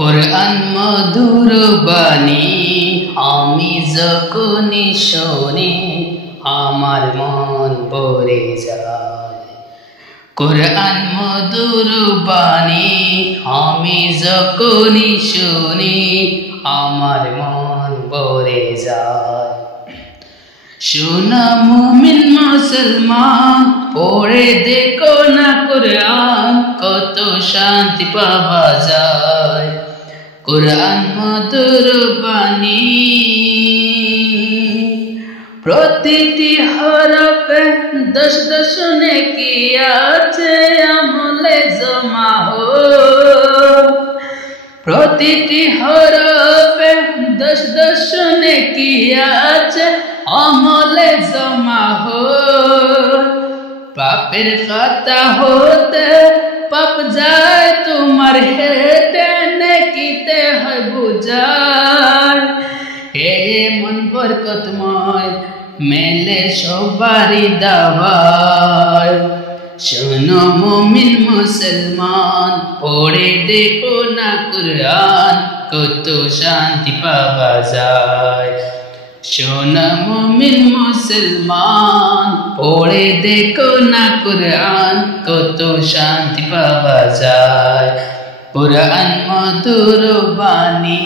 কোরআন মধুর বাণী আমি যখনই শুনি আমার মন ভরে যায়। কোরআন মধুর বাণী আমি যখনই শুনি আমার মন ভরে যায়। শোনা মুমিন মুসলমান পড়ে দেখো না কোরআন, কত শান্তি পাওয়া যায়। কোরআন মধুর বাণী প্রতিটি হরফে দশ দশ নেকি আছে আমলে জমা হো। প্রতিটি হরফে দশ দশ নেকি আছে আমলে জমা হো। পাপের খাতা হতে পাপ যায় তোমার হেঁটে নেকিতে হয় বুঝায়। হে মন বরকতময় মেলে সবারই দাওয়ায়। শোনো মুমিন মুসলমান পড়ে দেখো না কুরআন, কত শান্তি পাওয়া যায়। শোনো মুমিন মুসলমান পড়ে দেখো না কুরআন, কত শান্তি পাওয়া যায়। কুরআন মধুর বাণী।